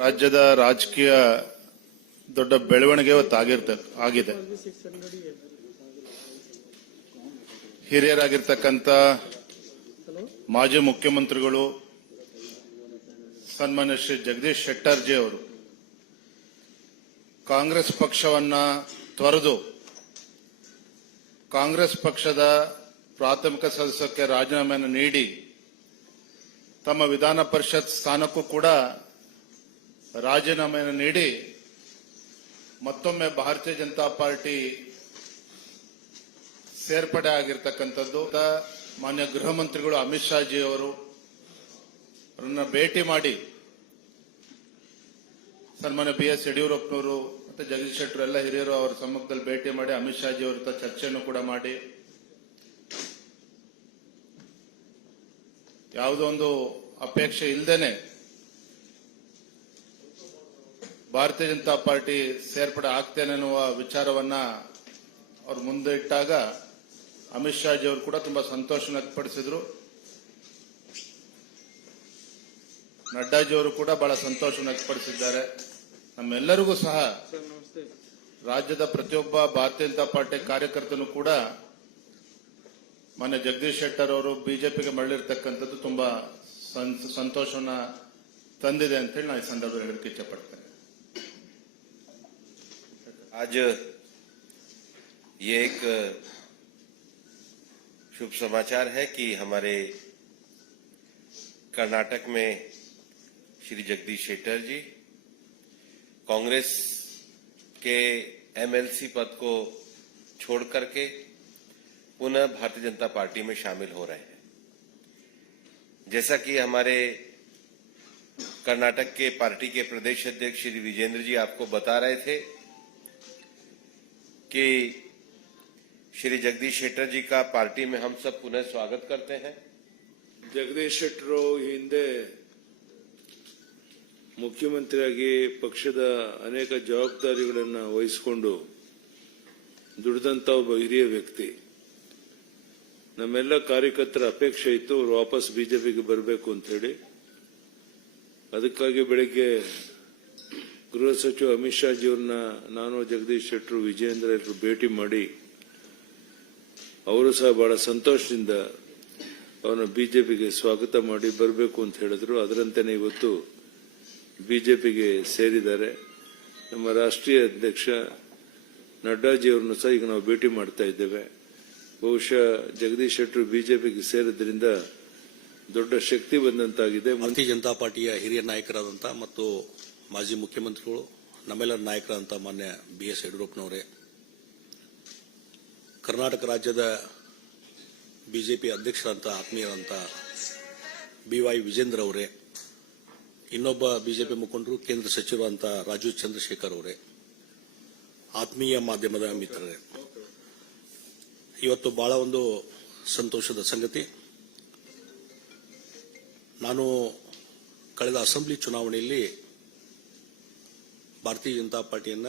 ರಾಜ್ಯದ ರಾಜಕೀಯ ದೊಡ್ಡ ಬೆಳವಣಿಗೆ ಆಗಿದೆ. ಹಿರಿಯರಾಗಿರ್ತಕ್ಕಂಥ ಮಾಜಿ ಮುಖ್ಯಮಂತ್ರಿಗಳು ಸನ್ಮಾನ್ಯ ಶ್ರೀ ಜಗದೀಶ್ ಶೆಟ್ಟರ್ ಜಿ ಅವರು ಕಾಂಗ್ರೆಸ್ ಪಕ್ಷವನ್ನ ತೊರೆದು ಕಾಂಗ್ರೆಸ್ ಪಕ್ಷದ ಪ್ರಾಥಮಿಕ ಸದಸ್ಯಕ್ಕೆ ರಾಜೀನಾಮೆಯನ್ನು ನೀಡಿ ತಮ್ಮ ವಿಧಾನ ಪರಿಷತ್ ಸ್ಥಾನಕ್ಕೂ ಕೂಡ ರಾಜೀನಾಮೆಯನ್ನು ನೀಡಿ ಮತ್ತೊಮ್ಮೆ ಭಾರತೀಯ ಜನತಾ ಪಾರ್ಟಿ ಸೇರ್ಪಡೆ ಆಗಿರ್ತಕ್ಕಂಥದ್ದು. ಮಾನ್ಯ ಗೃಹ ಮಂತ್ರಿಗಳು ಅಮಿತ್ ಶಾ ಜಿ ಅವರು ಅವರನ್ನ ಭೇಟಿ ಮಾಡಿ ಸನ್ಮಾನ್ಯ BS ಯಡಿಯೂರಪ್ಪನವರು ಮತ್ತೆ ಜಗದೀಶ್ ಶೆಟ್ಟರ್ ಎಲ್ಲ ಹಿರಿಯರು ಅವರ ಸಮ್ಮುಖದಲ್ಲಿ ಭೇಟಿ ಮಾಡಿ ಅಮಿತ್ ಶಾ ಜಿ ಅವರ ಚರ್ಚೆಯನ್ನು ಕೂಡ ಮಾಡಿ ಯಾವುದೋ ಒಂದು ಅಪೇಕ್ಷೆ ಇಲ್ಲದೇನೆ ಭಾರತೀಯ ಜನತಾ ಪಾರ್ಟಿ ಸೇರ್ಪಡೆ ಆಗ್ತೇನೆ ಅನ್ನುವ ವಿಚಾರವನ್ನ ಅವರು ಮುಂದೆ ಇಟ್ಟಾಗ ಅಮಿತ್ ಶಾ ಜಿ ಅವರು ಕೂಡ ತುಂಬಾ ಸಂತೋಷ ವ್ಯಕ್ತಪಡಿಸಿದ್ರು. ನಡ್ಡಾಜಿ ಅವರು ಕೂಡ ಬಹಳ ಸಂತೋಷ ವ್ಯಕ್ತಪಡಿಸಿದ್ದಾರೆ. ನಮ್ಮೆಲ್ಲರಿಗೂ ಸಹ ರಾಜ್ಯದ ಪ್ರತಿಯೊಬ್ಬ ಭಾರತೀಯ ಜನತಾ ಪಾರ್ಟಿ ಕಾರ್ಯಕರ್ತನು ಕೂಡ ಮಾನ್ಯ ಜಗದೀಶ್ ಶೆಟ್ಟರ್ ಅವರು ಬಿಜೆಪಿಗೆ ಮರಳಿರ್ತಕ್ಕಂಥದ್ದು ತುಂಬಾ ಸಂತೋಷವನ್ನ ತಂದಿದೆ ಅಂತ ಹೇಳಿ ನಾನು ಈ ಸಂದರ್ಭದಲ್ಲಿ ಹೇಳಲಿಕ್ಕೆ ಇಚ್ಛಪಡ್ತೇನೆ. आज ये एक शुभ समाचार है कि हमारे कर्नाटक में श्री जगदीश शेट्टर जी कांग्रेस के MLC पद को छोड़ करके पुनः भारतीय जनता पार्टी में शामिल हो रहे हैं. जैसा कि हमारे कर्नाटक के पार्टी के प्रदेश अध्यक्ष श्री विजेंद्र जी आपको बता रहे थे कि श्री जगदीश शेट्टर जी का पार्टी में हम सब पुनः स्वागत करते हैं. ಜಗದೀಶ್ ಶೆಟ್ಟರು ಹಿಂದೆ ಮುಖ್ಯಮಂತ್ರಿಯಾಗಿ ಪಕ್ಷದ ಅನೇಕ ಜವಾಬ್ದಾರಿಗಳನ್ನು ವಹಿಸಿಕೊಂಡು ದುಡಿದಂತ ಒಬ್ಬ ಹಿರಿಯ ವ್ಯಕ್ತಿ. ನಮ್ಮೆಲ್ಲ ಕಾರ್ಯಕರ್ತರ ಅಪೇಕ್ಷೆ ಇತ್ತು ಅವರು ವಾಪಸ್ ಬಿಜೆಪಿಗೆ ಬರಬೇಕು ಅಂತ ಹೇಳಿ. ಅದಕ್ಕಾಗಿ ಬೆಳಗ್ಗೆ ಗೃಹ ಸಚಿವ ಅಮಿತ್ ಶಾ ಜಿ ಅವ್ರನ್ನ ನಾನು ಜಗದೀಶ್ ಶೆಟ್ಟರು ವಿಜಯೇಂದ್ರ ಎಲ್ಲರೂ ಭೇಟಿ ಮಾಡಿ ಅವರು ಸಹ ಬಹಳ ಸಂತೋಷದಿಂದ ಅವರನ್ನು ಬಿಜೆಪಿಗೆ ಸ್ವಾಗತ ಮಾಡಿ ಬರಬೇಕು ಅಂತ ಹೇಳಿದ್ರು. ಅದರಂತೆಯೇ ಇವತ್ತು ಬಿಜೆಪಿಗೆ ಸೇರಿದ್ದಾರೆ. ನಮ್ಮ ರಾಷ್ಟ್ರೀಯ ಅಧ್ಯಕ್ಷ ನಡ್ಡಾಜಿ ಅವರನ್ನು ಸಹ ಈಗ ನಾವು ಭೇಟಿ ಮಾಡ್ತಾ ಇದ್ದೇವೆ. ಬಹುಶಃ ಜಗದೀಶ್ ಶೆಟ್ಟರು ಬಿಜೆಪಿಗೆ ಸೇರಿದ್ರಿಂದ ದೊಡ್ಡ ಶಕ್ತಿ ಬಂದಂತಾಗಿದೆ. ಭಾರತೀಯ ಜನತಾ ಪಾರ್ಟಿಯ ಹಿರಿಯ ನಾಯಕರಾದಂಥ ಮತ್ತು ಮಾಜಿ ಮುಖ್ಯಮಂತ್ರಿಗಳು ನಮ್ಮೆಲ್ಲರ ನಾಯಕರಾದಂಥ ಮಾನ್ಯ BS ಯಡಿಯೂರಪ್ಪನವರೇ, ಕರ್ನಾಟಕ ರಾಜ್ಯದ ಬಿಜೆಪಿ ಅಧ್ಯಕ್ಷರಂತ ಆತ್ಮೀಯರಂತ BY ವಿಜೇಂದ್ರ ಅವರೇ, ಇನ್ನೊಬ್ಬ ಬಿಜೆಪಿ ಮುಖಂಡರು ಕೇಂದ್ರ ಸಚಿವರಂತ ರಾಜೀವ್ ಚಂದ್ರಶೇಖರ್ ಅವರೇ, ಆತ್ಮೀಯ ಮಾಧ್ಯಮದ ಮಿತ್ರರೇ, ಇವತ್ತು ಬಹಳ ಒಂದು ಸಂತೋಷದ ಸಂಗತಿ. ನಾನು ಕಳೆದ ಅಸೆಂಬ್ಲಿ ಚುನಾವಣೆಯಲ್ಲಿ ಭಾರತೀಯ ಜನತಾ ಪಾರ್ಟಿಯನ್ನ